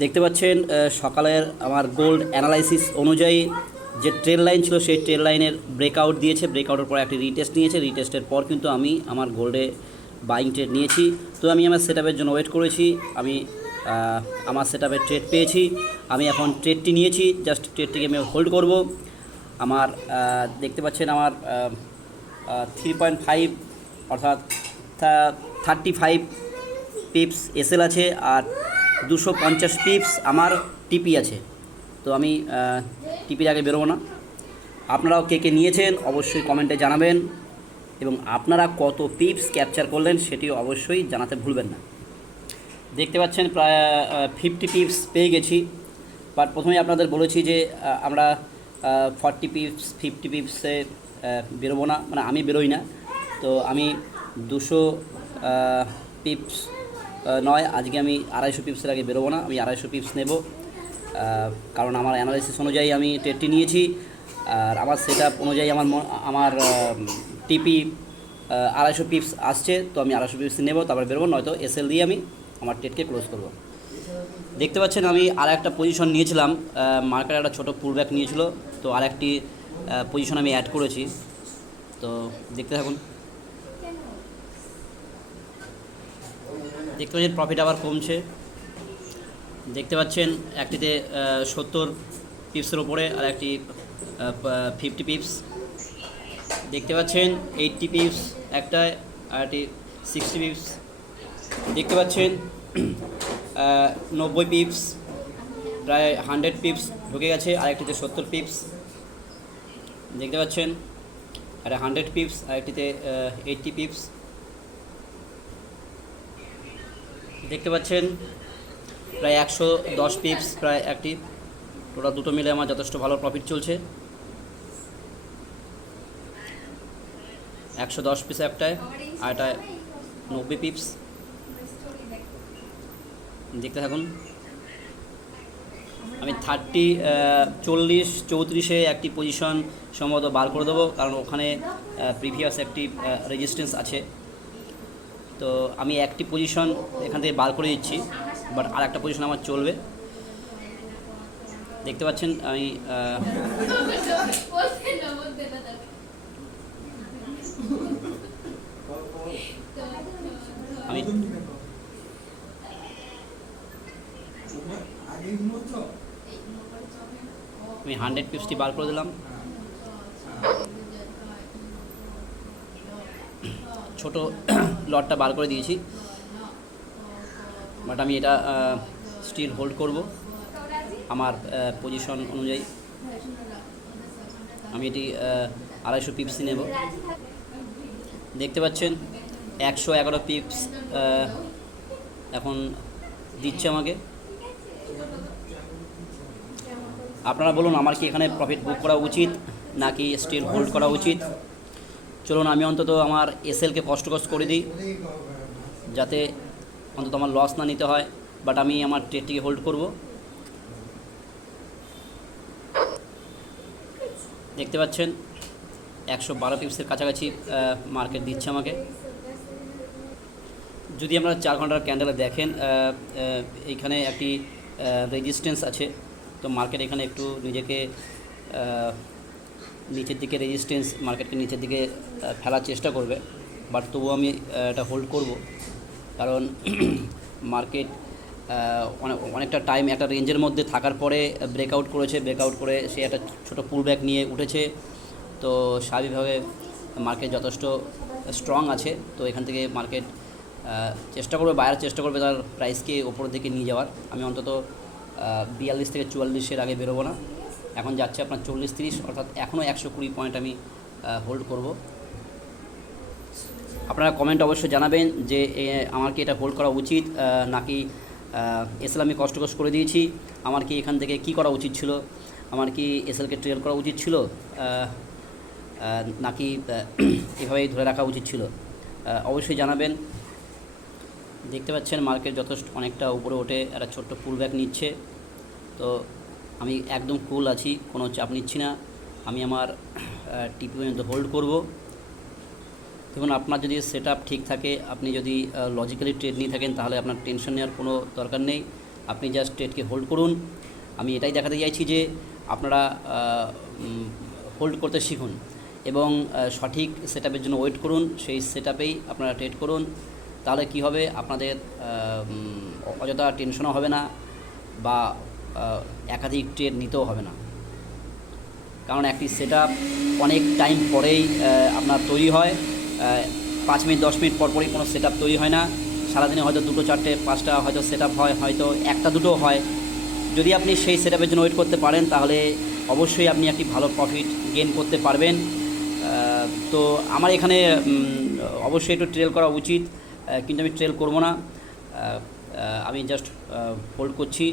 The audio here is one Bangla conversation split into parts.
দেখতে পাচ্ছেন সকালের আমার গোল্ড অ্যানালাইসিস অনুযায়ী যে ট্রেল লাইন ছিল সেই ট্রেল লাইনের ব্রেকআউট দিয়েছে। ব্রেকআউটের পর একটি রিটেস্ট নিয়েছে। রিটেস্টের পর কিন্তু আমি আমার গোল্ডে বাইং ট্রেড নিয়েছি। তো আমি আমার সেটআপের জন্য ওয়েট করেছি। আমি আমার সেটআপের ট্রেড পেয়েছি। আমি এখন ট্রেডটি নিয়েছি, জাস্ট ট্রেডটিকে আমি হোল্ড করব। আমার দেখতে পাচ্ছেন আমার 3.5 অর্থাৎ 35 পিপস এসএল আছে আর 250 পিপস আমার টিপি আছে। তো আমি টিপির আগে বেরোবো না। আপনারাও কে কে নিয়েছেন অবশ্যই কমেন্টে জানাবেন এবং আপনারা কত পিপস ক্যাপচার করলেন সেটিও অবশ্যই জানাতে ভুলবেন না। দেখতে পাচ্ছেন প্রায় 50 পিপস পেয়ে গেছি। বাট প্রথমেই আপনাদের বলেছি যে আমরা 40 পিপস 50 পিপসে বেরোবো না, মানে আমি বেরোই না। তো আমি 200 পিপস নয়, আজকে আমি 250 পিপসের আগে বেরোবো না। আমি 250 পিপস নেব, কারণ আমার অ্যানালাইসিস অনুযায়ী আমি ট্রেডটি নিয়েছি আর আমার সেটআপ অনুযায়ী আমার টিপি 250 পিপস আসছে। তো আমি 250 পিপস নেব, তারপরে বেরোবো, নয়তো এসএল দিয়ে আমি আমার ট্রেডকে ক্লোজ করব। দেখতে পাচ্ছেন আমি আর একটা পজিশন নিয়েছিলাম, মার্কেট একটা ছোটো পুলব্যাক নিয়েছিল, তো আর একটি পজিশন আমি অ্যাড করেছি। তো দেখতে থাকুন। দেখতে পাচ্ছেন প্রফিট আবার কমছে। দেখতে পাচ্ছেন একটিতে 70 পিপসের ওপরে আর একটি 50 পিপস। দেখতে পাচ্ছেন 80 পিপস একটায় আর একটি 60 পিপস। দেখতে পাচ্ছেন 90 পিপস, প্রায় 100 পিপস ঢুকে গেছে। আরেকটিতে 70 পিপস দেখতে পাচ্ছেন, আর 100 পিপস, আরেকটিতে 80 পিপস দেখতে পাচ্ছেন। প্রায় 110 পিপস প্রায় একটি, টোটাল দুটো মিলে আমার যথেষ্ট ভালো প্রফিট চলছে। 110 পিস একটায় আর এটায় 90 পিপস। দেখতে থাকুন। আমি 40-34-34-এ একটি পজিশন সম্ভবত বার করে দেবো, কারণ ওখানে প্রিভিয়াস একটি রেজিস্ট্যান্স আছে। তো আমি একটি পজিশন এখান থেকে বার করে দিচ্ছি, বাট আর একটা পজিশন আমার চলবে। দেখতে পাচ্ছেন আমি আমি 100 পিপসটি বার করে দিলাম। ছোট লটটা বার করে দিয়েছি, বাট আমি এটা স্টিল হোল্ড করব আমার পজিশন অনুযায়ী। আমি এটি 250 পিপসই নেব। দেখতে পাচ্ছেন 111 পিপস এখন দিচ্ছে আমাকে। আপনারা বলুন আমার কি এখানে প্রফিট বুক করা উচিত নাকি স্টিল হোল্ড করা উচিত? চলুন আমি অন্তত আমার এসএলকে কষ্ট করে দিই, যাতে অন্তত আমার লস না নিতে হয়। বাট আমি আমার ট্রেডটিকে হোল্ড করব। দেখতে পাচ্ছেন 112 পিপসের কাছাকাছি মার্কেট দিচ্ছে আমাকে। যদি আমরা 4 ঘন্টার ক্যান্ডেলে দেখেন, এইখানে একটি রেজিস্ট্যান্স আছে। তো মার্কেট এখানে একটু নিজেকে নিচের দিকে রেজিস্ট্যান্স, মার্কেটকে নিচের দিকে ফেলার চেষ্টা করবে, বাট তবুও আমি এটা হোল্ড করব, কারণ মার্কেট অনেকটা টাইম একটা রেঞ্জের মধ্যে থাকার পরে ব্রেকআউট করেছে। ব্রেকআউট করে সে একটা ছোটো পুলব্যাক নিয়ে উঠেছে। তো স্বাভাবিকভাবে মার্কেট যথেষ্ট স্ট্রং আছে। তো এখান থেকে মার্কেট চেষ্টা করবে, বায়ার চেষ্টা করবে তার প্রাইসকে ওপরের দিকে নিয়ে যাওয়ার। আমি অন্তত 42 থেকে 44-এর আগে বেরোবো না। এখন যাচ্ছে আপনার 40-30, অর্থাৎ এখনও 120 পয়েন্ট আমি হোল্ড করব। আপনারা কমেন্ট অবশ্যই জানাবেন যে আমার কি এটা হোল্ড করা উচিত নাকি এসএল আমি কষ্ট করে দিয়েছি। আমার কি এখান থেকে কি করা উচিত ছিল? আমার কি এসএলকে ট্রেল করা উচিত ছিল নাকি এভাবেই ধরে রাখা উচিত ছিল? অবশ্যই জানাবেন। দেখতে পাচ্ছেন মার্কেট যথেষ্ট অনেকটা উপরে ওঠে, একটা ছোট্ট পুলব্যাক নিচ্ছে। তো আমি একদম কুল আছি, কোনো চাপ নিচ্ছি না। আমি আমার টিপি পর্যন্ত হোল্ড করব। দেখুন আপনার যদি সেটআপ ঠিক থাকে, আপনি যদি লজিক্যালি ট্রেড নিয়ে থাকেন, তাহলে আপনার টেনশন নেওয়ার কোনো দরকার নেই। আপনি জাস্ট ট্রেডকে হোল্ড করুন। আমি এটাই দেখাতে চাইছি যে আপনারা হোল্ড করতে শিখুন এবং সঠিক সেটআপের জন্য ওয়েট করুন, সেই সেটআপেই আপনারা ট্রেড করুন। তাহলে কি হবে, আপনাদের অযথা টেনশনও হবে না বা একাধিক ট্রেড নিতেও হবে না। কারণ একটি সেটআপ অনেক টাইম পরেই আপনার তৈরি হয়, 5 মিনিট 10 মিনিট পরপরই কোনো সেটআপ তৈরি হয় না। সারাদিনে হয়তো 2টো 4টে 5টা হয়তো সেটআপ হয়, হয়তো 1টা 2টো হয়। যদি আপনি সেই সেটআপের জন্য ওয়েট করতে পারেন তাহলে অবশ্যই আপনি একটি ভালো প্রফিট গেইন করতে পারবেন। তো আমার এখানে অবশ্যই একটু ট্রেল করা উচিত, কিন্তু আমি ট্রেল করব না, আমি জাস্ট হোল্ড করছি।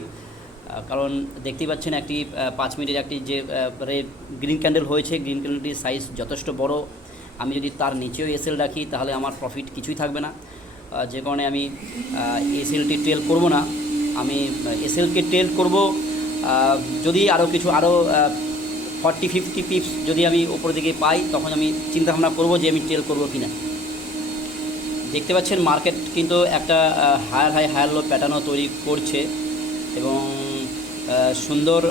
কারণ দেখতেই পাচ্ছেন একটি 5 মিনিটের একটি যে রেড গ্রিন ক্যান্ডেল হয়েছে, গ্রিন ক্যান্ডেলটির সাইজ যথেষ্ট বড়। আমি যদি তার নিচেও এসএল রাখি তাহলে আমার প্রফিট কিছুই থাকবে না, যে কারণে আমি এসএলটি ট্রেল করব না। আমি এসএলকে ট্রেল করব যদি আরও 40-50 পিপস যদি আমি ওপর দিকে পাই, তখন আমি চিন্তাভাবনা করব যে আমি ট্রেল করব কিনা। দেখতে পাচ্ছেন মার্কেট কিন্তু একটা হায়ার হাই হায়ার লো প্যাটার্নও তৈরি করছে এবং সুন্দর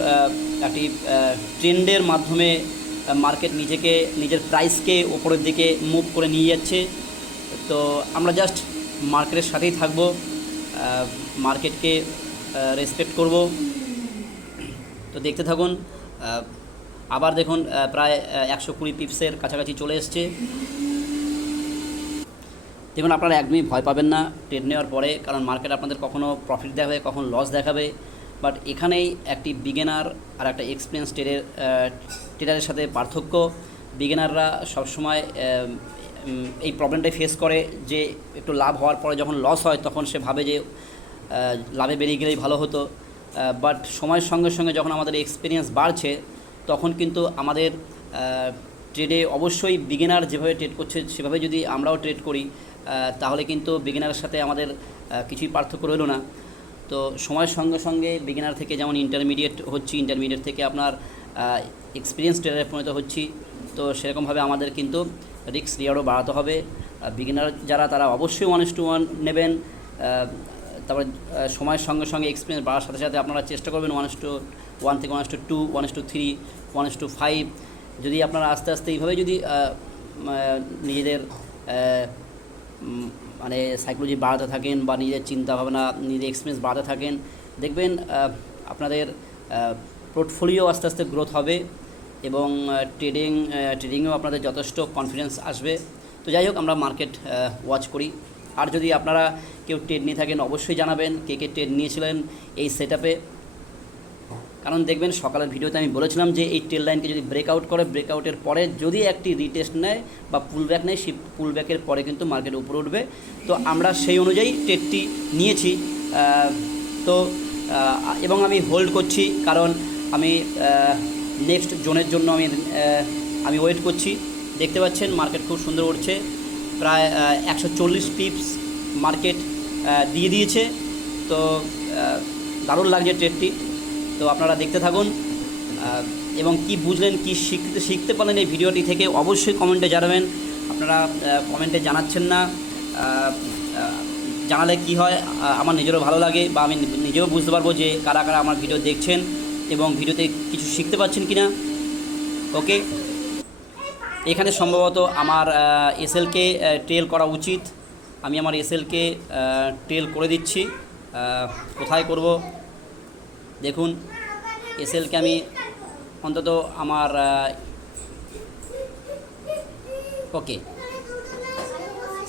একটি ট্রেন্ডের মাধ্যমে মার্কেট নিজের প্রাইসকে ওপরের দিকে মুভ করে নিয়ে যাচ্ছে। তো আমরা জাস্ট মার্কেটের সাথেই থাকব, মার্কেটকে রেসপেক্ট করব। তো দেখতে থাকুন। আবার দেখুন প্রায় 120 পিপসের কাছাকাছি চলে এসছে। দেখুন আপনারা একদমই ভয় পাবেন না ট্রেড নেওয়ার পরে, কারণ মার্কেট আপনাদের কখনও প্রফিট দেখাবে, কখন লস দেখাবে। বাট এখানেই একটি বিগিনার আর একটা এক্সপিরিয়েন্স ট্রেডারের সাথে পার্থক্য। বিগিনাররা সবসময় এই প্রবলেমটাই ফেস করে যে একটু লাভ হওয়ার পরে যখন লস হয় তখন সে ভাবে যে লাভে বেরিয়ে গেলেই ভালো হতো। বাট সময়ের সঙ্গে সঙ্গে যখন আমাদের এক্সপিরিয়েন্স বাড়ছে তখন কিন্তু আমাদের ট্রেডে অবশ্যই বিগিনার যেভাবে ট্রেড করছে সেভাবে যদি আমরাও ট্রেড করি তাহলে কিন্তু বিগিনারের সাথে আমাদের কিছুই পার্থক্য রইল না। তো সময়ের সঙ্গে সঙ্গে বিগিনার থেকে যেমন ইন্টারমিডিয়েট হচ্ছি, ইন্টারমিডিয়েট থেকে আপনার এক্সপিরিয়েন্স ট্রেডারে পরিণত হচ্ছি, তো সেরকমভাবে আমাদের কিন্তু রিস্ক রিওয়ার্ডও বাড়াতে হবে। বিগিনার যারা তারা অবশ্যই 1:1 নেবেন। তারপর সময়ের সঙ্গে সঙ্গে এক্সপিরিয়েন্স বাড়ার সাথে সাথে আপনারা চেষ্টা করবেন 1:1 থেকে 1:2, 1:3, 1:5। যদি আপনারা আস্তে আস্তে এইভাবে যদি নিজেদের মানে সাইকোলজি বাড়াতে থাকেন বা নিজের চিন্তাভাবনা নিজের এক্সপিরিয়েন্স বাড়াতে থাকেন, দেখবেন আপনাদের পোর্টফোলিও আস্তে আস্তে গ্রোথ হবে এবং ট্রেডিংয়েও আপনাদের যথেষ্ট কনফিডেন্স আসবে। তো যাই হোক, আমরা মার্কেট ওয়াচ করি। আর যদি আপনারা কেউ ট্রেড নিয়ে থাকেন অবশ্যই জানাবেন কে কে ট্রেড নিয়েছিলেন এই সেটআপে। কারণ দেখবেন সকালের ভিডিওতে আমি বলেছিলাম যে এই ট্রেল লাইনকে যদি ব্রেকআউট করে, ব্রেকআউটের পরে যদি একটি রিটেস্ট নেয় বা পুলব্যাক নেয়, সেই পুলব্যাকের পরে কিন্তু মার্কেট উপরে উঠবে। তো আমরা সেই অনুযায়ী ট্রেডটি নিয়েছি। তো এবং আমি হোল্ড করছি, কারণ আমি নেক্সট জোনের জন্য আমি ওয়েট করছি। দেখতে পাচ্ছেন মার্কেট খুব সুন্দর উঠছে, প্রায় 140 পিপস মার্কেট দিয়ে দিয়েছে। তো দারুণ লাগছে ট্রেডটি। তো আপনারা দেখতে থাকুন এবং কি বুঝলেন, কি শিখতে পারলেন এই ভিডিওটি থেকে অবশ্যই কমেন্টে জানাবেন। আপনারা কমেন্টে জানাচ্ছেন না, জানালে কি হয় আমার নিজেরও ভালো লাগে বা আমি নিজেও বুঝতে পারবো যে কারা কারা আমার ভিডিও দেখছেন এবং ভিডিওতে কিছু শিখতে পাচ্ছেন কি না। ওকে, এখানে সম্ভবত আমার এসএলকে ট্রেল করা উচিত। আমি আমার এসএলকে ট্রেল করে দিচ্ছি। কোথায় করব দেখুন, এসএলকে আমি অন্তত আমার ওকে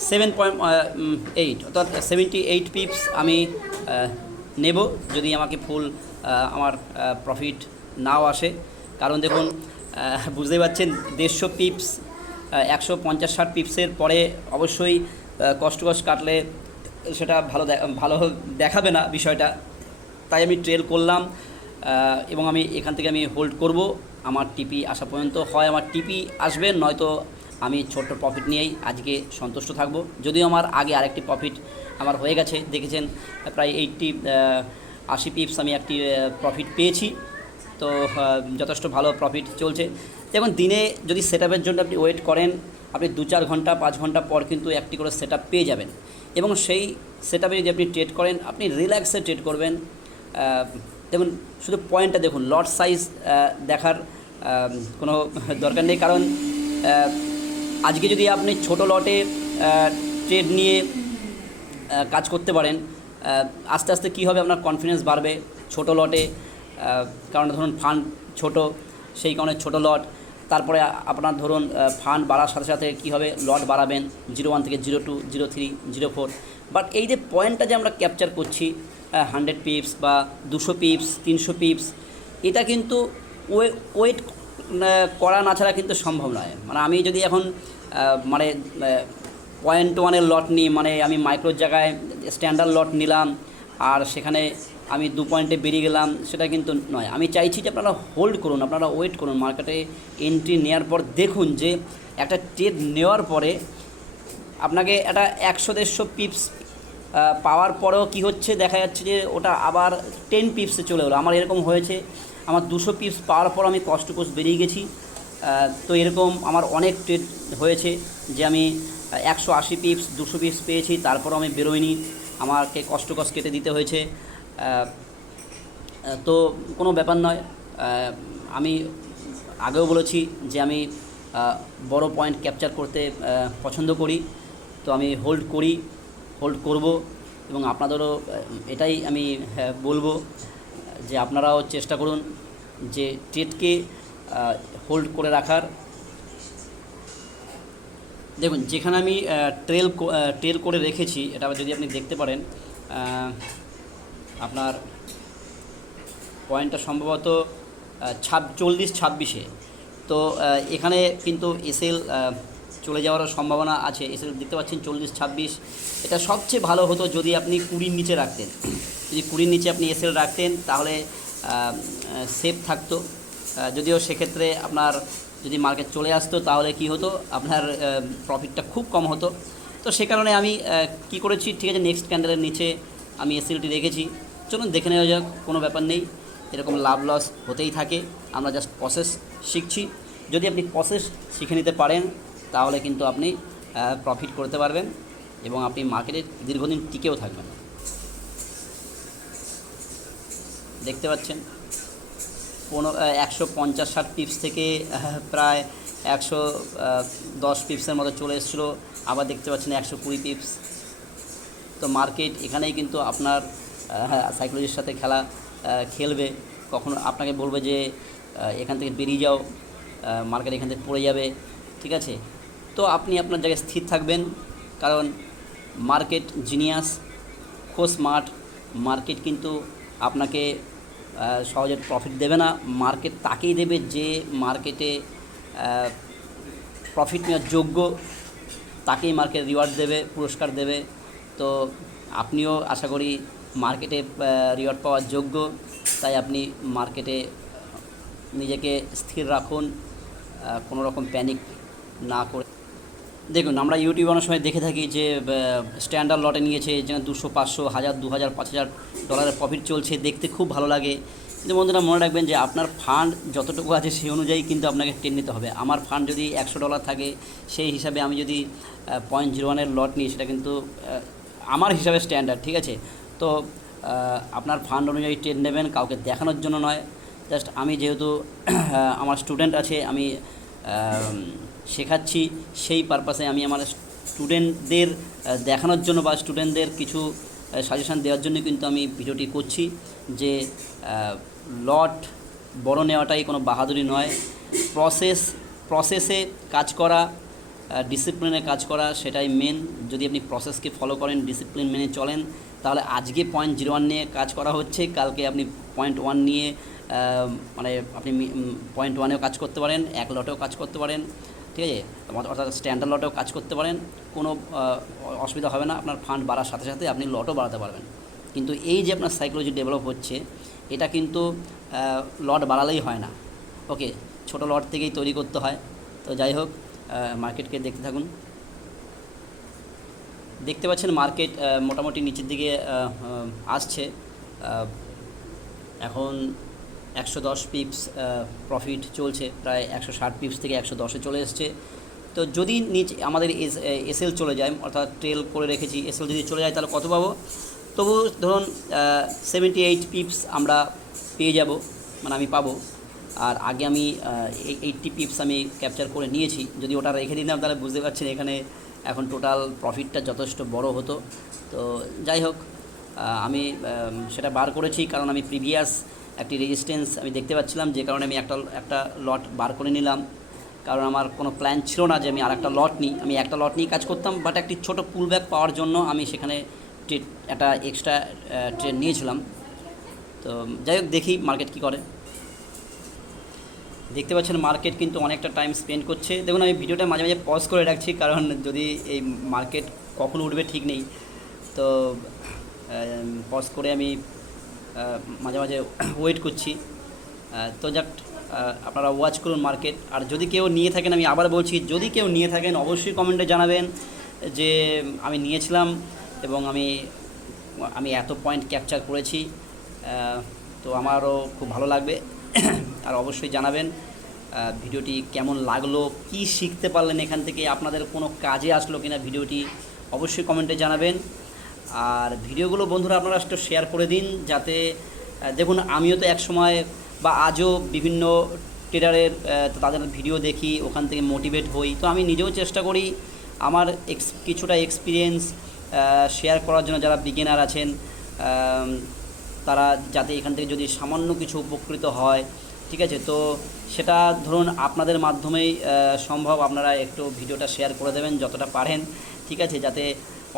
7.8 অর্থাৎ 78 পিপস আমি নেব যদি আমাকে ফুল আমার প্রফিট নাও আসে। কারণ দেখুন বুঝতেই পারছেন 150 পিপস 150-60 পিপসের পরে অবশ্যই কষ্ট কাটলে সেটা ভালো দেখাবে না বিষয়টা। তাই আমি ট্রেল করলাম এবং আমি এখান থেকে আমি হোল্ড করব আমার টিপি আসা পর্যন্ত। হয় আমার টিপি আসবে, নয়তো আমি ছোট্ট প্রফিট নিয়েই আজকে সন্তুষ্ট থাকব। যদিও আমার আগে আরেকটি প্রফিট আমার হয়ে গেছে, দেখেছেন প্রায় 80 পিপস আমি একটি প্রফিট পেয়েছি। তো যথেষ্ট ভালো প্রফিট চলছে। দেখুন দিনে যদি সেটআপের জন্য আপনি ওয়েট করেন, আপনি 2-4 ঘন্টা 5 ঘন্টা পর কিন্তু একটি করে সেটআপ পেয়ে যাবেন এবং সেই সেটআপে যদি আপনি ট্রেড করেন আপনি রিল্যাক্সে ট্রেড করবেন। দেখুন শুধু পয়েন্টটা দেখুন, লট সাইজ দেখার কোনো দরকার নেই, কারণ আজকে যদি আপনি ছোট লটে ট্রেড নিয়ে কাজ করতে পারেন, আস্তে আস্তে কী হবে, আপনার কনফিডেন্স বাড়বে ছোট লটে, কারণ ধরুন ফান্ড ছোট, সেই কারণে ছোট লট। তারপরে আপনার ধরুন ফান্ড বাড়ার সাথে সাথে কী হবে, লট বাড়াবেন 0-1 থেকে 0-2, 0-3, 0-4। বাট এই যে পয়েন্টটা যে আমরা ক্যাপচার করছি 100 পিপস বা 200 পিপস, 300 পিপস, এটা কিন্তু ওয়েট করা না ছাড়া কিন্তু সম্ভব নয়। মানে আমি যদি এখন মানে 0.1-এর লট নিই, মানে আমি মাইক্রোর জায়গায় স্ট্যান্ডার্ড লট নিলাম আর সেখানে আমি 2 পয়েন্টে বেরিয়ে গেলাম, সেটা কিন্তু নয়। আমি চাইছি যে আপনারা হোল্ড করুন, আপনারা ওয়েট করুন, মার্কেটে এন্ট্রি নেওয়ার পর দেখুন যে একটা ট্রেড নেওয়ার পরে আপনাকে একটা 100-150 পিপস পাওয়ার পরেও কী হচ্ছে, দেখা যাচ্ছে যে ওটা আবার 10 পিপসে চলে গেলো। আমার এরকম হয়েছে, আমার 200 পিপস পাওয়ার পর আমি কষ্ট বেরিয়ে গেছি। তো এরকম আমার অনেক ট্রেড হয়েছে যে আমি 180 পিপস, 200 পিপস পেয়েছি, তারপরও আমি বেরোইনি, আমাকে কষ্ট কেটে দিতে হয়েছে। তো কোনো ব্যাপার নয়। আমি আগেও বলেছি যে আমি বড় পয়েন্ট ক্যাপচার করতে পছন্দ করি, তো আমি হোল্ড করব, এবং আপনাদেরও এটাই আমি বলবো যে আপনারাও চেষ্টা করুন যে ট্রেডকে হোল্ড করে রাখার। দেখুন যেখানে আমি ট্রেল করে রেখেছি, এটা যদি আপনি দেখতে পারেন, আপনার পয়েন্টটা সম্ভবত 40-26-এ। তো এখানে কিন্তু এসএল চলে যাওয়ারও সম্ভাবনা আছে। এসএল দেখতে পাচ্ছেন 40-26, এটা সবচেয়ে ভালো হতো যদি আপনি 20-র নিচে রাখতেন। যদি 20-র নিচে আপনি এসএল রাখতেন তাহলে সেফ থাকতো। যদিও সেক্ষেত্রে আপনার যদি মার্কেট চলে আসতো তাহলে কি হতো, আপনার প্রফিটটা খুব কম হতো। তো সে কারণে আমি কি করেছি, ঠিক আছে, নেক্সট ক্যান্ডেলের নিচে আমি এসএলটি রেখেছি। চলুন দেখে নেওয়া যাক, কোনো ব্যাপার নেই, এরকম লাভ লস হতেই থাকে, আমরা জাস্ট প্রসেস শিখছি। যদি আপনি প্রসেস শিখে নিতে পারেন তাহলে কিন্তু আপনি প্রফিট করতে পারবেন এবং আপনি মার্কেটে দীর্ঘদিন টিকেও থাকবেন। দেখতে পাচ্ছেন 150-60 পিপস থেকে প্রায় 110 পিপসের মতো চলে এসেছিলো, আবার দেখতে পাচ্ছেন 120 পিপস। তো মার্কেট এখানেই কিন্তু আপনার সাইকোলজির সাথে খেলবে, কখনো আপনাকে বলবে যে এখান থেকে বেরিয়ে যাও, মার্কেট এখান থেকে পড়ে যাবে, ঠিক আছে। তো আপনি আপনার জায়গায় স্থির থাকবেন, কারণ মার্কেট জিনিয়াস, খুব স্মার্ট। মার্কেট কিন্তু আপনাকে সহজে প্রফিট দেবে না, মার্কেট তাকেই দেবে যে মার্কেটে প্রফিট নেওয়ার যোগ্য, তাকেই মার্কেট রিওয়ার্ড দেবে, পুরস্কার দেবে। তো আপনিও আশা করি মার্কেটে রিওয়ার্ড পাওয়ার যোগ্য, তাই আপনি মার্কেটে নিজেকে স্থির রাখুন, কোনো রকম প্যানিক না করে। দেখুন আমরা ইউটিউবে অনেক সময় দেখে থাকি যে স্ট্যান্ডার্ড লটে নিয়েছে, যেখানে 200, 500, 1000, 2000, 5000 ডলারের প্রফিট চলছে, দেখতে খুব ভালো লাগে। কিন্তু বন্ধুরা মনে রাখবেন যে আপনার ফান্ড যতটুকু আছে সেই অনুযায়ী কিন্তু আপনাকে ট্রেড নিতে হবে। আমার ফান্ড যদি $100 থাকে, সেই হিসাবে আমি যদি 0.01-এর লট নিই, সেটা কিন্তু আমার হিসাবে স্ট্যান্ডার্ড, ঠিক আছে। তো আপনার ফান্ড অনুযায়ী ট্রেড নেবেন, কাউকে দেখানোর জন্য নয়। জাস্ট আমি যেহেতু আমার স্টুডেন্ট আছে, আমি শেখাচ্ছি, সেই পারপাসে আমি আমার স্টুডেন্টদের দেখানোর জন্য বা স্টুডেন্টদের কিছু সাজেশান দেওয়ার জন্য কিন্তু আমি ভিডিওটি করছি, যে লট বড় নেওয়াটাই কোনো বাহাদুরি নয়। প্রসেসে কাজ করা, ডিসিপ্লিনে কাজ করা, সেটাই মেন। যদি আপনি প্রসেসকে ফলো করেন, ডিসিপ্লিন মেনে চলেন, তাহলে আজকে 0.01 নিয়ে কাজ করা হচ্ছে, কালকে আপনি 0.1 নিয়ে মানে আপনি 0.1-এও কাজ করতে পারেন, 1 লটেও কাজ করতে পারেন, ঠিক আছে, অর্থাৎ স্ট্যান্ডার্ড লটেও কাজ করতে পারেন, কোনো অসুবিধা হবে না। আপনার ফান্ড বাড়ার সাথে সাথে আপনি লটও বাড়াতে পারবেন। কিন্তু এই যে আপনার সাইকোলজি ডেভেলপ হচ্ছে, এটা কিন্তু লট বাড়ালেই হয় না, ওকে, ছোট লট থেকেই তৈরি করতে হয়। তো যাই হোক, মার্কেটকে দেখতে থাকুন। দেখতে পাচ্ছেন মার্কেট মোটামুটি নিচের দিকে আসছে। এখন 110 পিপস প্রফিট চলছে, প্রায় 160 পিপস থেকে 110-এ চলে এসছে। তো যদি নিচে আমাদের এসএল চলে যায়, অর্থাৎ ট্রেল করে রেখেছি, এসএল যদি চলে যায় তাহলে কত পাবো, তবু ধরুন 78 পিপস আমরা পেয়ে যাব, মানে আমি পাবো। আর আগে আমি 80 পিপস আমি ক্যাপচার করে নিয়েছি। যদি ওটা রেখে দিতাম তাহলে বুঝতে পারছেন এখানে এখন টোটাল প্রফিটটা যথেষ্ট বড় হতো। তো যাই হোক, আমি সেটা বার করেছি কারণ আমি প্রিভিয়াস একটি রেজিস্ট্যান্স আমি দেখতে পাচ্ছিলাম, যে কারণে আমি একটা লট বার করে নিলাম। কারণ আমার কোনো প্ল্যান ছিল না যে আমি আরেকটা লট নিই, আমি একটা লট নিয়ে কাজ করতাম, বাট একটি ছোটো পুলব্যাক পাওয়ার জন্য আমি সেখানে একটা এক্সট্রা ট্রেড নিয়েছিলাম। তো যাই হোক, দেখি মার্কেট কী করে। দেখতে পাচ্ছেন মার্কেট কিন্তু অনেকটা টাইম স্পেন্ড করছে। দেখুন আমি ভিডিওটা মাঝে মাঝে পজ করে রাখছি, কারণ যদি এই মার্কেট কখন উঠবে ঠিক নেই, তো পজ করে আমি মাঝে মাঝে ওয়েট করছি। তো যাক, আপনারা ওয়াচ করুন মার্কেট। আর যদি কেউ নিয়ে থাকেন, আমি আবার বলছি, যদি কেউ নিয়ে থাকেন অবশ্যই কমেন্টে জানাবেন যে আমি নিয়েছিলাম এবং আমি এত পয়েন্ট ক্যাপচার করেছি। তো আমারও খুব ভালো লাগবে। আর অবশ্যই জানাবেন ভিডিওটি কেমন লাগলো, কি শিখতে পারলেন এখান থেকে, আপনাদের কোনো কাজে আসলো কিনা ভিডিওটি অবশ্যই কমেন্টে জানাবেন। আর ভিডিওগুলো বন্ধুরা আপনারা একটু শেয়ার করে দিন, যাতে দেখুন আমিও তো এক সময় বা আজও বিভিন্ন ট্রেডারের তাদের ভিডিও দেখি, ওখান থেকে মোটিভেট হই। তো আমি নিজেও চেষ্টা করি আমার কিছুটা এক্সপিরিয়েন্স শেয়ার করার জন্য, যারা বিগিনার আছেন তারা যাতে এখান থেকে যদি সামান্য কিছু উপকৃত হয়, ঠিক আছে। তো সেটা ধরুন আপনাদের মাধ্যমেই সম্ভব, আপনারা একটু ভিডিওটা শেয়ার করে দেবেন যতটা পারেন, ঠিক আছে, যাতে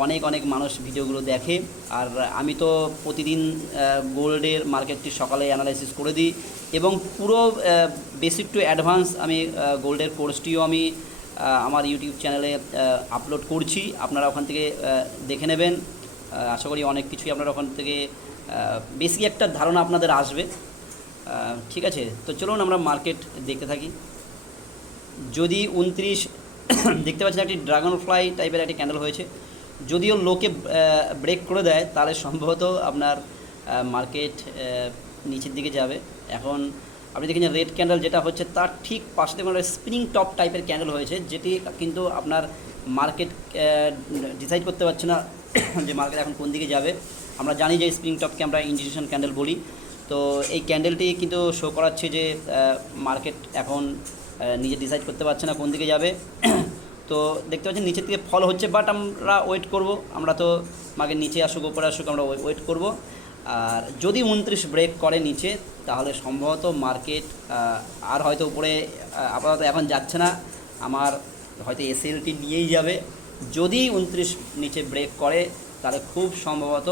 অনেক অনেক মানুষ ভিডিওগুলো দেখে। আর আমি তো প্রতিদিন গোল্ডের মার্কেটটি সকালে অ্যানালাইসিস করে দিই, এবং পুরো বেসিক টু অ্যাডভান্স আমি গোল্ডের কোর্সটিও আমি আমার ইউটিউব চ্যানেলে আপলোড করছি, আপনারা ওখান থেকে দেখে নেবেন। আশা করি অনেক কিছুই আপনারা ওখান থেকে বেসিক একটা ধারণা আপনাদের আসবে, ঠিক আছে। তো চলুন আমরা মার্কেট দেখতে থাকি। যদি 29 দেখতে পাচ্ছেন একটি ড্রাগন ফ্লাই টাইপের একটি ক্যান্ডেল হয়েছে, যদিও লোকে ব্রেক করে দেয় তাহলে সম্ভবত আপনার মার্কেট নিচের দিকে যাবে। এখন আপনি দেখেন রেড ক্যান্ডেল যেটা হচ্ছে তার ঠিক পাশে দেখুন একটা স্পিনিং টপ টাইপের ক্যান্ডেল হয়েছে, যেটি কিন্তু আপনার মার্কেট ডিসাইড করতে পারছে না যে মার্কেট এখন কোন দিকে যাবে। আমরা জানি যে স্প্রিং টপকে আমরা ইন্ডিকেশন ক্যান্ডেল বলি। তো এই ক্যান্ডেলটি কিন্তু শো করাচ্ছে যে মার্কেট এখন নিজে ডিসাইড করতে পারছে না কোন দিকে যাবে। তো দেখতে পাচ্ছেন নিচের দিকে ফল হচ্ছে, বাট আমরা ওয়েট করব। আমরা তো মার্কেট নিচে আসুক ওপরে আসুক আমরা ওয়েট করব। আর যদি 29 ব্রেক করে নিচে, তাহলে সম্ভবত মার্কেট আর হয়তো উপরে আপাতত এখন যাচ্ছে না, আমার হয়তো এসএলটি নিয়েই যাবে। যদি 29 নিচে ব্রেক করে তাহলে খুব সম্ভবত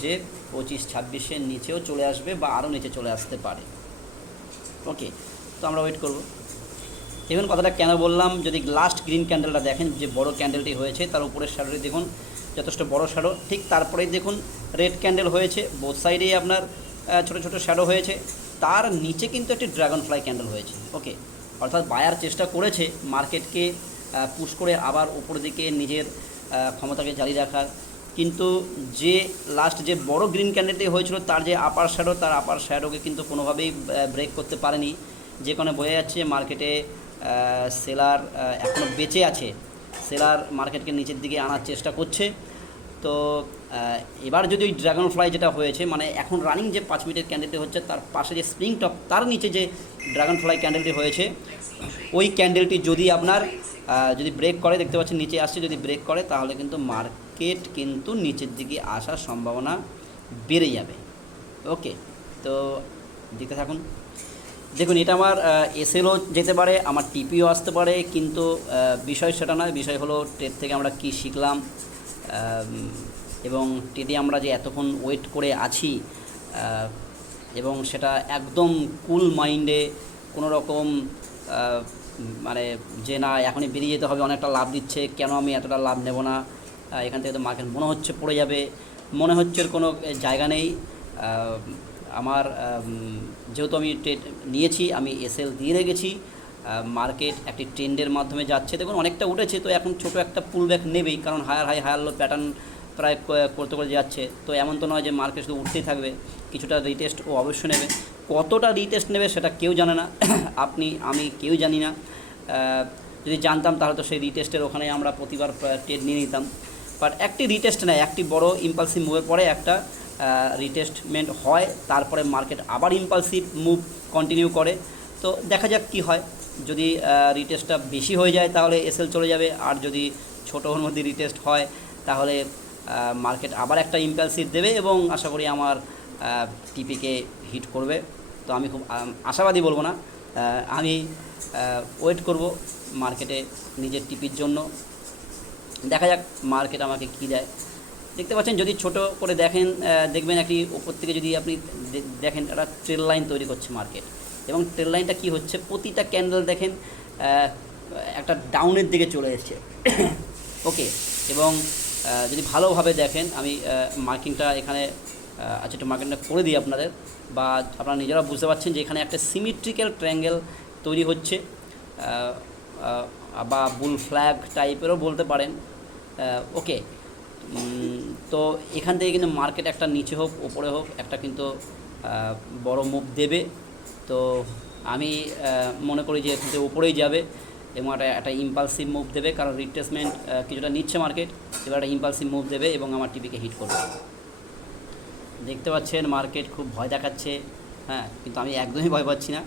যে 25-26-এর নিচেও চলে আসবে বা আরও নিচে চলে আসতে পারে। ওকে, তো আমরা ওয়েট করব। দেখুন কথাটা কেন বললাম, যদি লাস্ট গ্রিন ক্যান্ডেলটা দেখেন, যে বড় ক্যান্ডেলটি হয়েছে তার উপরের শ্যাডোটি দেখুন যথেষ্ট বড় শ্যাডো, ঠিক তারপরেই দেখুন রেড ক্যান্ডেল হয়েছে, বোথ সাইডেই আপনার ছোটো ছোটো শ্যাডো হয়েছে, তার নিচে কিন্তু একটি ড্রাগন ফ্লাই ক্যান্ডেল হয়েছে। ওকে, অর্থাৎ বায়ার চেষ্টা করেছে মার্কেটকে পুশ করে আবার উপরের দিকে নিজের ক্ষমতাকে জারি রাখার, কিন্তু যে লাস্ট যে বড় গ্রিন ক্যান্ডেলটি হয়েছিল তার যে আপার শ্যাডো, তার আপার শ্যাডোকে কিন্তু কোনোভাবেই ব্রেক করতে পারেনি, যে কারণে বোঝা যাচ্ছে মার্কেটে সেলার এখনও বেঁচে আছে, সেলার মার্কেটকে নিচের দিকে আনার চেষ্টা করছে। তো এবার যদি ওই ড্রাগন ফ্লাই যেটা হয়েছে, মানে এখন রানিং যে 5 মিনিটের ক্যান্ডেলটি হচ্ছে তার পাশে যে স্প্রিং টপ, তার নিচে যে ড্রাগন ফ্লাই ক্যান্ডেলটি হয়েছে, ওই ক্যান্ডেলটি যদি আপনার যদি ব্রেক করে, দেখতে পাচ্ছেন নিচে আসছে, যদি ব্রেক করে তাহলে কিন্তু মার্কেট কিন্তু নিচের দিকে আসার সম্ভাবনা বেড়ে যাবে। ওকে, তো দেখতে থাকুন। দেখুন এটা আমার এসএলও যেতে পারে, আমার টিপিও আসতে পারে, কিন্তু বিষয় সেটা নয়। বিষয় হলো ট্রেড থেকে আমরা কি শিখলাম, এবং ট্রেডে আমরা যে এতক্ষণ ওয়েট করে আছি, এবং সেটা একদম কুল মাইন্ডে, কোনো রকম মানে যে না এখনই বেরিয়ে যেতে হবে, অনেকটা লাভ দিচ্ছে, কেন আমি এতটা লাভ নেব না, এখান থেকে তো মার্কেট মনে হচ্ছে পড়ে যাবে, মনে হচ্ছে কোনো জায়গা নেই। আমার যেহেতু আমি ট্রেড নিয়েছি, আমি এসএল দিয়ে রেখেছি, মার্কেট একটি ট্রেন্ডের মাধ্যমে যাচ্ছে, দেখুন অনেকটা উঠেছে, তো এখন ছোটো একটা পুল ব্যাক নেবেই, কারণ higher high higher low pattern প্রায় করতে করে যাচ্ছে। তো এমন তো নয় যে মার্কেট শুধু উঠতেই থাকবে, কিছুটা রিটেস্ট ও অবশ্যই নেবে। কতটা রিটেস্ট নেবে সেটা কেউ জানে না, আপনি আমি কেউ জানি না। যদি জানতাম তাহলে তো সেই রিটেস্টের ওখানে আমরা প্রতিবার ট্রেড নিয়ে নিতাম। বাট একটি রিটেস্ট নেয়, একটি বড় ইম্পালসিভ মুভের পরে একটা রিটেস্টমেন্ট হয়, তারপরে মার্কেট আবার ইম্পালসিভ মুভ কন্টিনিউ করে। তো দেখা যাক কি হয়। যদি রিটেস্টটা বেশি হয়ে যায় তাহলে এসএল চলে যাবে, আর যদি ছোটোর মধ্যে রিটেস্ট হয় তাহলে মার্কেট আবার একটা ইম্পালসিভ দেবে এবং আশা করি আমার টিপিকে হিট করবে। তো আমি খুব আশাবাদী বলবো না, আমি ওয়েট করব মার্কেটে নিজের টিপির জন্য। দেখা যাক মার্কেট আমাকে কী দেয়। দেখতে পাচ্ছেন যদি ছোট করে দেখেন, দেখবেন একটি ওপর থেকে যদি আপনি দেখেন একটা ট্রেল লাইন তৈরি করছে মার্কেট, এবং ট্রেল লাইনটা কী হচ্ছে, প্রতিটা ক্যান্ডেল দেখেন একটা ডাউনের দিকে চলে এসছে। ওকে, এবং যদি ভালোভাবে দেখেন, আমি মার্কিংটা এখানে আচ্ছা একটু মার্কিংটা করে দিই আপনাদের, বা আপনারা নিজেরা বুঝতে পারছেন যে এখানে একটা সিমেট্রিক্যাল ট্রায়াঙ্গেল তৈরি হচ্ছে, বা বুল ফ্ল্যাগ টাইপেরও বলতে পারেন। ওকে, তো এখান থেকে কিন্তু মার্কেট একটা নিচে হোক ওপরে হোক একটা কিন্তু বড় মুভ দেবে। তো আমি মনে করি যে এখান থেকে উপরেই যাবে এবং একটা ইম্পালসিভ মুভ দেবে, কারণ রিট্রেসমেন্ট কিছুটা নিচ্ছে মার্কেট, এবার একটা ইম্পালসিভ মুভ দেবে এবং আমার টিপিকে হিট করবে। দেখতে পাচ্ছেন মার্কেট খুব ভয় দেখাচ্ছে, হ্যাঁ, কিন্তু আমি একদমই ভয় পাচ্ছি না।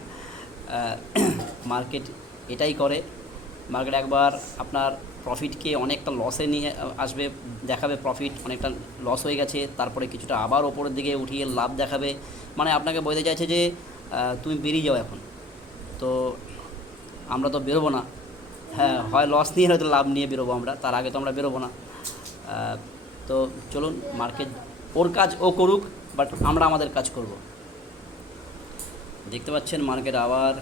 মার্কেট এটাই করে, মার্কেট একবার আপনার প্রফিটকে অনেকটা লসে নিয়ে আসবে, দেখাবে প্রফিট অনেকটা লস হয়ে গেছে, তারপরে কিছুটা আবার ওপরের দিকে উঠিয়ে লাভ দেখাবে, মানে আপনাকে বলতে চাইছে যে তুমি বেরিয়ে যাও এখন। তো আমরা তো বেরোবো না, হ্যাঁ, হয় লস নিয়ে হয়তো লাভ নিয়ে বেরোবো আমরা, তার আগে তো আমরা বেরোবো না। তো চলুন, মার্কেট ওর কাজ ও করুক, বাট আমরা আমাদের কাজ করব। দেখতে পাচ্ছেন মার্কেট আবার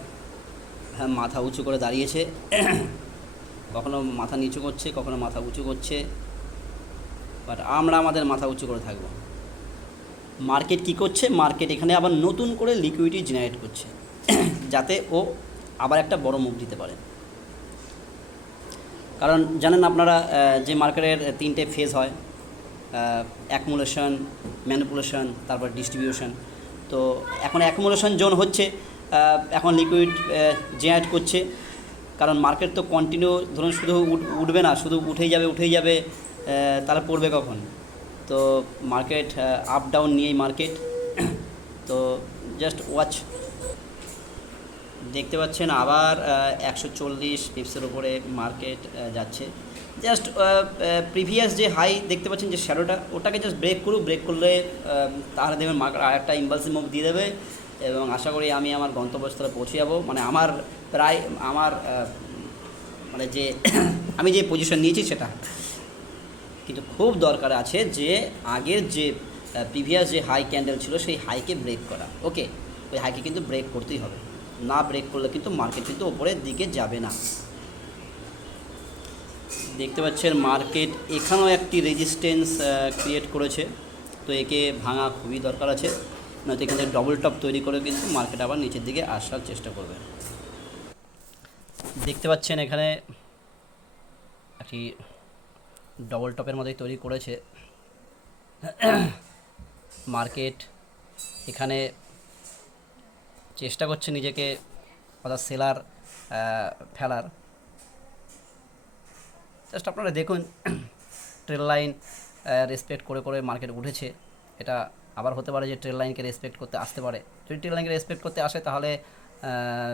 হ্যাঁ মাথা উঁচু করে দাঁড়িয়েছে, কখনো মাথা নিচু করছে, কখনো মাথা উঁচু করছে, বাট আমরা আমাদের মাথা উঁচু করে থাকবো। মার্কেট কি করছে, মার্কেট এখানে আবার নতুন করে লিকুইডিটি জেনারেট করছে, যাতে ও আবার একটা বড় মুভ দিতে পারে। কারণ জানেন আপনারা যে মার্কেটের 3টে ফেজ হয়, অ্যাকুমুলেশন, ম্যানিপুলেশন, তারপর ডিস্ট্রিবিউশন। তো এখন অ্যাকুমুলেশন জোন হচ্ছে, এখন লিকুইড জেনারেট করছে, কারণ মার্কেট তো কন্টিনিউ ধরুন শুধু উঠবে না, শুধু উঠেই যাবে, তাহলে পড়বে কখন? তো মার্কেট আপ ডাউন নিয়েই মার্কেট। তো জাস্ট ওয়াচ। দেখতে পাচ্ছেন আবার 140 পিপসের উপরে মার্কেট যাচ্ছে। জাস্ট প্রিভিয়াস যে হাই দেখতে পাচ্ছেন যে শ্যাডোটা, ওটাকে জাস্ট ব্রেক করলে তাহলে দেখবেন মার্কেট আর একটা ইম্পালসিভ মুভ দিয়ে দেবে, এবং আশা করি আমি আমার গন্তব্যস্থলে পৌঁছে যাব। মানে আমার প্রায় মানে যে আমি যে পজিশন নিয়েছি সেটা, কিন্তু খুব দরকার আছে যে আগের যে প্রিভিয়াস যে হাই ক্যান্ডেল ছিল সেই হাইকে ব্রেক করা। ওকে, ওই হাইকে কিন্তু ব্রেক করতেই হবে, না ব্রেক করলে কিন্তু মার্কেট কিন্তু ওপরের দিকে যাবে না। দেখতে পাচ্ছেন মার্কেট এখানেও একটি রেজিস্ট্যান্স ক্রিয়েট করেছে, তো একে ভাঙা খুবই দরকার আছে, নয়তো এখান থেকে ডবল টপ তৈরি করে কিন্তু মার্কেট আবার নিচের দিকে আসার চেষ্টা করবে। দেখতে পাচ্ছেন এখানে একটি ডবল টপের মধ্যেই তৈরি করেছে মার্কেট। এখানে চেষ্টা করছে নিজেকে অর্থাৎ সেলার ফেলার। জাস্ট আপনারা দেখুন ট্রেল লাইন রেসপেক্ট করে মার্কেট উঠেছে, এটা আবার হতে পারে যে ট্রেল লাইনকে রেসপেক্ট করতে আসতে পারে। যদি ট্রেল লাইনকে রেসপেক্ট করতে আসে তাহলে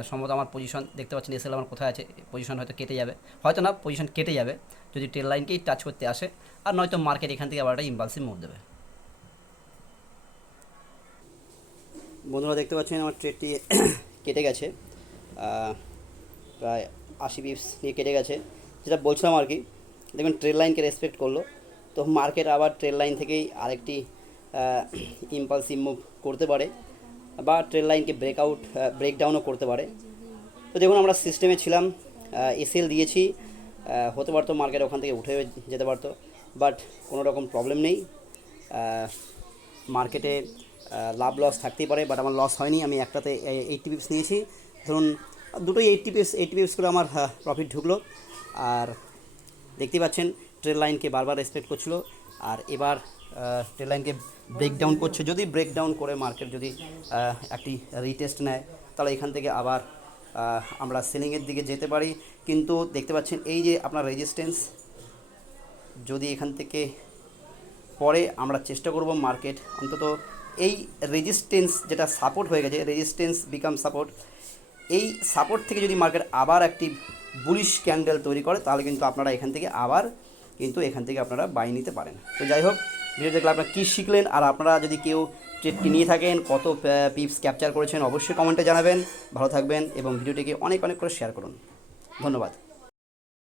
সম্ভবত আমার পজিশন দেখতে পাচ্ছেন এসএল আমার কোথায় আছে, পজিশন হয়তো কেটে যাবে, হয়তো না, পজিশন কেটে যাবে যদি ট্রেল লাইনকেই টাচ করতে আসে, আর নয়তো মার্কেট এখান থেকে আবার একটা ইম্পালসিভ মুভ দেবে। বন্ধুরা দেখতে পাচ্ছেন আমার ট্রেডটি কেটে গেছে, প্রায় 80 পিপস নিয়ে কেটে গেছে। যেটা বলছিলাম আর কি, দেখুন ট্রেল লাইনকে রেসপেক্ট করলো, তো মার্কেট আবার ট্রেল লাইন থেকেই আরেকটি ইম্পালসিভ মুভ করতে পারে, বা ট্রেল লাইনকে ব্রেকডাউনও করতে পারে। তো দেখুন আমরা সিস্টেমে ছিলাম, এসএল দিয়েছি, হতে পারতো মার্কেট ওখান থেকে উঠে যেতে পারতো, বাট কোনো রকম প্রবলেম নেই। মার্কেটে লাভ লস থাকতেই পারে, বাট আমার লস হয়নি, আমি একটাতে 80 পিপস নিয়েছি, ধরুন দুটোই 80 পিপস করে আমার প্রফিট ঢুকলো। আর দেখতেই পাচ্ছেন ট্রেল লাইনকে বারবার রেসপেক্ট করছিল, আর এবার ট্রেল লাইনকে ব্রেকডাউন করছে। যদি ব্রেকডাউন করে মার্কেট যদি একটি রিটেস্ট নেয় তাহলে এখান থেকে আবার আমরা সেলিংয়ের দিকে যেতে পারি। কিন্তু দেখতে পাচ্ছেন এই যে আপনার রেজিস্ট্যান্স যদি এখান থেকে পরে আমরা চেষ্টা করব মার্কেট অন্তত এই রেজিস্ট্যান্স যেটা সাপোর্ট হয়ে গেছে, রেজিস্ট্যান্স বিকাম সাপোর্ট, এই সাপোর্ট থেকে যদি মার্কেট আবার একটি বুলিশ ক্যান্ডেল তৈরি করে তাহলে কিন্তু আপনারা এখান থেকে আবার কিন্তু এখান থেকে আপনারা বাই নিতে পারেন। তো যাই হোক, ভিডিও দেখলে আপনারা কী শিখলেন, আর আপনারা যদি কেউ ট্রেডটি নিয়ে থাকেন কত পিপস ক্যাপচার করেছেন অবশ্যই কমেন্টে জানাবেন। ভালো থাকবেন এবং ভিডিওটিকে অনেক অনেক করে শেয়ার করুন। ধন্যবাদ।